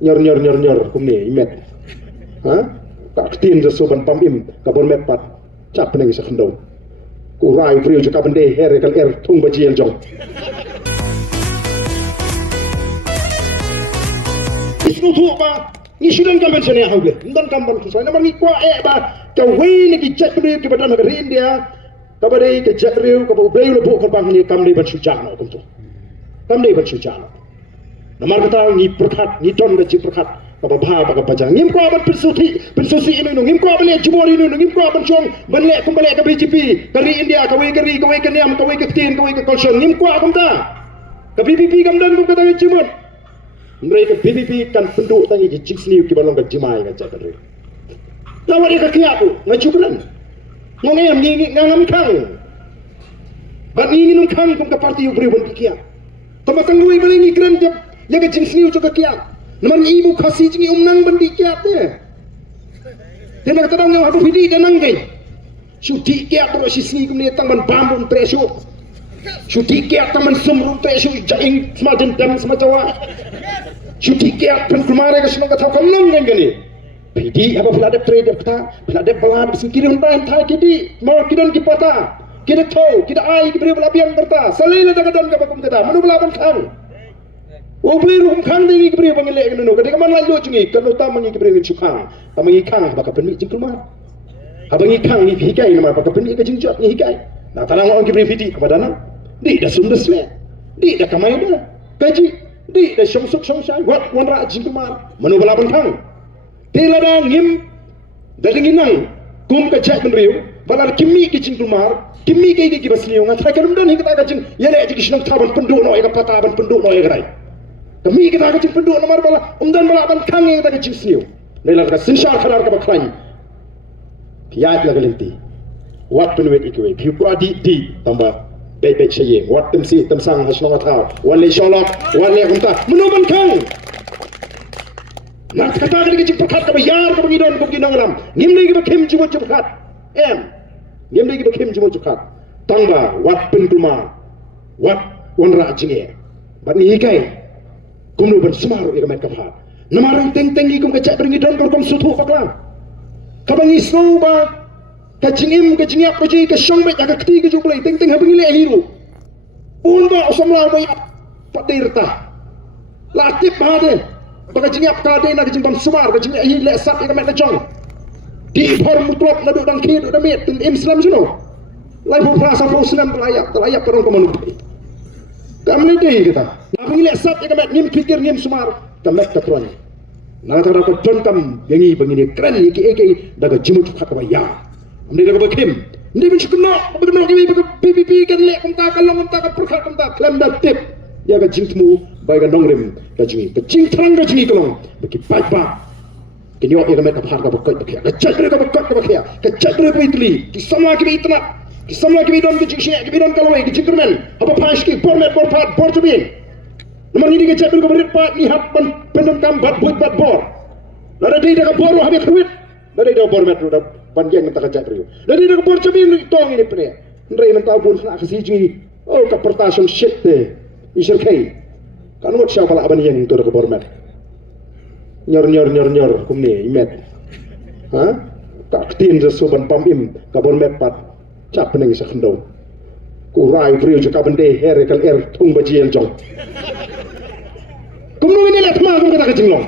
nyor kum ni imet ha tak tin je so ban pam im ka bon met pat chap nang sa khandau ku rai priu je ka bande here kal thung ba jiel jong isnu thu ba ni sudan kan ben sene hawle ndan kan ban so na ni kwa ba ka wi ni ki chat priu ki badan ga india ka ba dei ke chat priu ka ba be lo bo kan bang ni kam ni ban su jang no kum to kam ni ban su jang namar kata ni perkat ni don ga ji perkat ka ba ba ka pajang ngim ko ban pensusi ini ngim ko ban le jumor ini ngim ko ban chong ban le kum ban le ka BJP kari india ka wi ka niam ka wi ka tin ka wi ka kolson ngim ko kum ta ka BBP kam dan kum kata jimon mereka BBP kan penduk tangi ji jik sniu ki balong ka jimai ka cakar lawan ka kia tu ngaju beran ngem ni ngam khang ban ni nung khang kum ka parti ubri bon kia ka makang lui ban ni kran jab ya ka jik sniu ka kia namar ibu khasi jingi umnang bandi kia te tena kata dong yang habu fidi danang kai syuti kia bro sisni kum ni tang ban bambun presu syuti kia taman semrum presu jaing semajen dam semajawa syuti kia pen kumare ka semua kata kalam nang gani fidi apa pelada trade kata pelada balad singkirin tan thai kidi mau kidan ki pata kida thau kida ai ki beri belabiang kerta salila daga ka bakum kata manu belaban khang ubli rum khang dingi ki beri bangile ngeno kadika man lajo jingi kan utama ngi ki beri ngin sukhang tamangi khang baka pen mi jingkul mar abangi khang ni hikai nama baka pen mi ka jingjot ni hikai na tanang on ki beri fidi kepada na di da sundesle di da kamai da kaji di da shamsuk shamsai wat wanra jingkul mar manu belaban khang telada ngim dalinginang kum ka chat benriu balar kimi ki jingkul mar kimi ki basniu nga thai kanum dan hikata ka jing yele ji kisnang thaban pendu no ka pata ban pendu no ya rai kami kita ka jing pendu no mar bala umdan bala ban khang ka ka jing sniu nela ka sinshar kharar ka bakran piat la galenti wat penwet ikwe piu kwa di tamba bebek sayeng wat temsi temsang hasnong thaw wale sholok wale kunta menuban khang nak kata ka jing perkat ka bayar ka bangidon ka ginong lam ngimne ki bakem jimot perkat ngimne ki bakem jimot perkat tamba wat penkulma wat wanra jinge bat ni hikai kumnu ban semaru ika met kapha namarang teng kum ka cak bringi don kom sutu pakla kabangi snow ba ka jingim ka jingiap ka ji ka shong bet ka kti ka jublai teng habingi le hiru un ba osomla mai padirta latip hade baka jingiap ka de na ka jingbam sumar ka jingi hi le sat ika met na jong di por mutlak na do dang ki do met tin islam juno lai hu prasa fu senam layak perong komanu kamne dei kita ngaping le sat ika met ngim pikir ngim sumar ka met ka tron na ta ko jontam yangi bangini kran iki daga jimut khat ba ya amne daga bakim ndi bin shukno ki PPP kan le kum ta kalong kum ta ka perkhat kum ta klam da tip ya ga jingtmu bai ga nongrim ka jingi ka jing thrang ga jingi kalong baki pai ba kinyo ika met ka phar ka bakot bakya ka chadre ka bakot ka bakya ka chadre ka itli ki samla ki itna ki samla ki don ki jingshi ki don kaloi ki jingkermen apa pash ki pormet por phat por jubin nomor ini ke chadre ka berit pat ni hap ban pendam kam bat buat bat bor lada dei daga bor habe khruit lada dei bor met da ban jeng ta ka chadre lada dei daga bor jubin tong ini pre ndrei nan ta bun khna ka si jingi oh ka portation shit te isir kai kan ngot siapa lah aban yang tu daga bor met nyor kum ni imet ha tak tin je so ban pam im ka bon met pat chap nang sa khandau ku rai priu je ka bande here kal thung ba jiel jong kum no ni le thma kum ka jinglong